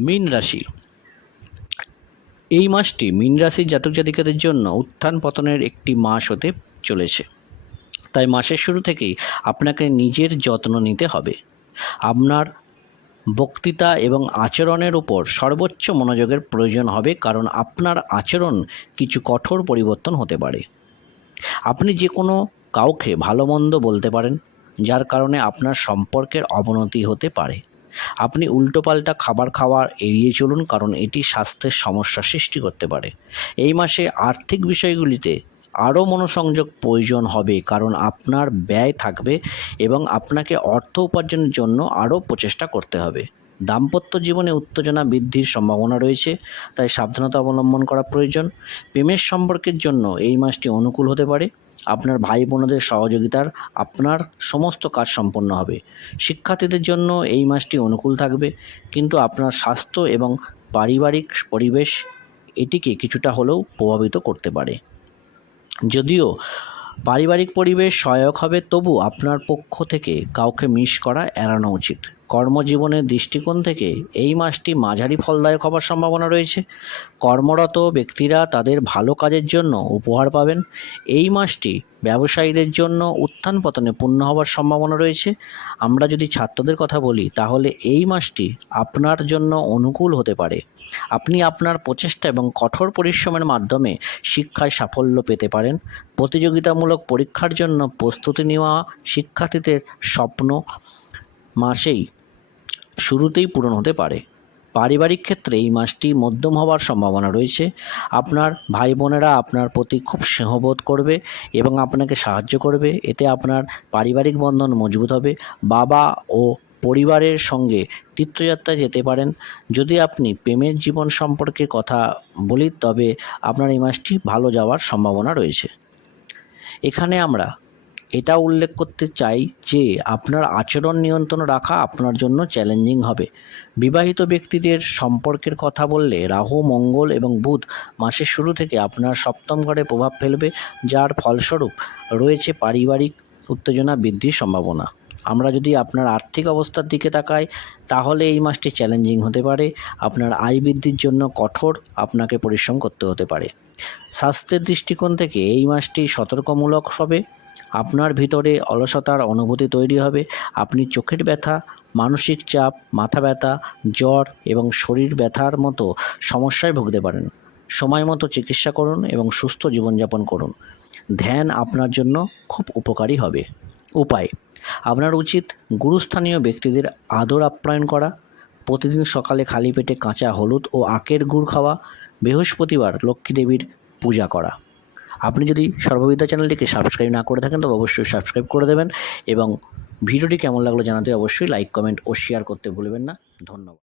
মীন রাশি। এই মাসটি মীন রাশির জাতক জাতিকাদের জন্য উত্থান পতনের একটি মাস হতে চলেছে। তাই মাসের শুরু থেকেই আপনাকে নিজের যত্ন নিতে হবে। আপনার বক্তৃতা এবং আচরণের উপর সর্বোচ্চ মনোযোগের প্রয়োজন হবে কারণ আপনার আচরণ কিছু কঠোর পরিবর্তন হতে পারে। আপনি যে কোনো কাউকে ভালো মন্দ বলতে পারেন, যার কারণে আপনার সম্পর্কের অবনতি হতে পারে। আপনি উল্টোপাল্টা খাবার খাওয়ার এড়িয়ে চলুন কারণ এটি স্বাস্থ্যের সমস্যা সৃষ্টি করতে পারে। এই মাসে আর্থিক বিষয়গুলিতে আরও মনোসংযোগ প্রয়োজন হবে কারণ আপনার ব্যয় থাকবে এবং আপনাকে অর্থ উপার্জনের জন্য আরও প্রচেষ্টা করতে হবে। দাম্পত্য জীবনে উত্তেজনা বৃদ্ধির সম্ভাবনা রয়েছে, তাই সাবধানতা অবলম্বন করা প্রয়োজন। প্রেমের সম্পর্কের জন্য এই মাসটি অনুকূল হতে পারে। আপনার ভাই বোনদের সহযোগিতার আপনার সমস্ত কাজ সম্পন্ন হবে। শিক্ষার্থীদের জন্য এই মাসটি অনুকূল থাকবে, কিন্তু আপনার স্বাস্থ্য এবং পারিবারিক পরিবেশ এটিকে কিছুটা হলেও প্রভাবিত করতে পারে। যদিও পারিবারিক পরিবেশ সহায়ক হবে, তবু আপনার পক্ষ থেকে কাউকে মিস করা এড়ানো উচিত। কর্মজীবনের দৃষ্টিকোণ থেকে এই মাসটি মাঝারি ফলদায়ক হবার সম্ভাবনা রয়েছে। কর্মরত ব্যক্তিরা তাদের ভালো কাজের জন্য উপহার পাবেন। এই মাসটি ব্যবসায়ীদের জন্য উত্থান পতনে পূর্ণ হওয়ার সম্ভাবনা রয়েছে। আমরা যদি ছাত্রদের কথা বলি, তাহলে এই মাসটি আপনার জন্য অনুকূল হতে পারে। আপনি আপনার প্রচেষ্টা এবং কঠোর পরিশ্রমের মাধ্যমে শিক্ষায় সাফল্য পেতে পারেন। প্রতিযোগিতামূলক পরীক্ষার জন্য প্রস্তুতি নেওয়া শিক্ষার্থীদের স্বপ্ন মাসেই শুরুতেই পূরণ হতে পারে। পারিবারিক ক্ষেত্রে এই মাসটি মধ্যম হওয়ার সম্ভাবনা রয়েছে। আপনার ভাই বোনেরা আপনার প্রতি খুব স্নেহবোধ করবে এবং আপনাকে সাহায্য করবে। এতে আপনার পারিবারিক বন্ধন মজবুত হবে। বাবা ও পরিবারের সঙ্গে তীর্থযাত্রায় যেতে পারেন। যদি আপনি প্রেমের জীবন সম্পর্কে কথা বলি, তবে আপনার এই মাসটি ভালো যাওয়ার সম্ভাবনা রয়েছে। এখানে আমরা এটা উল্লেখ করতে চাই যে, আপনার আচরণ নিয়ন্ত্রণ রাখা আপনার জন্য চ্যালেঞ্জিং হবে। বিবাহিত ব্যক্তিদের সম্পর্কের কথা বললে রাহু, মঙ্গল এবং বুধ মাসের শুরু থেকে আপনার সপ্তম ঘরে প্রভাব ফেলবে, যার ফলস্বরূপ রয়েছে পারিবারিক উত্তেজনা বৃদ্ধির সম্ভাবনা। আমরা যদি আপনার আর্থিক অবস্থার দিকে তাকাই, তাহলে এই মাসটি চ্যালেঞ্জিং হতে পারে। আপনার আয় বৃদ্ধির জন্য কঠোর আপনাকে পরিশ্রম করতে হতে পারে। স্বাস্থ্যের দৃষ্টিকোণ থেকে এই মাসটি সতর্কমূলক হবে। আপনার ভিতরে অলসতার অনুভূতি তৈরি হবে। আপনি চোখের ব্যথা, মানসিক চাপ, মাথা ব্যথা, জ্বর এবং শরীর ব্যথার মতো সমস্যায় ভুগতে পারেন। সময় মতো চিকিৎসা করুন এবং সুস্থ জীবনযাপন করুন। ধ্যান আপনার জন্য খুব উপকারী হবে। উপায়, আপনার উচিত গুরুস্থানীয় ব্যক্তিদের আদর আপ্যায়ন করা। প্রতিদিন সকালে খালি পেটে কাঁচা হলুদ ও আখের গুড় খাওয়া। বৃহস্পতিবার লক্ষ্মী দেবীর পূজা করা। আপনি যদি সর্ববিদ্যা চ্যানেলটিকে সাবস্ক্রাইব না করে থাকেন, তবে অবশ্যই সাবস্ক্রাইব করে দেবেন এবং ভিডিওটি কেমন লাগল জানাতে অবশ্যই লাইক কমেন্ট ও শেয়ার করতে ভুলবেন না। ধন্যবাদ।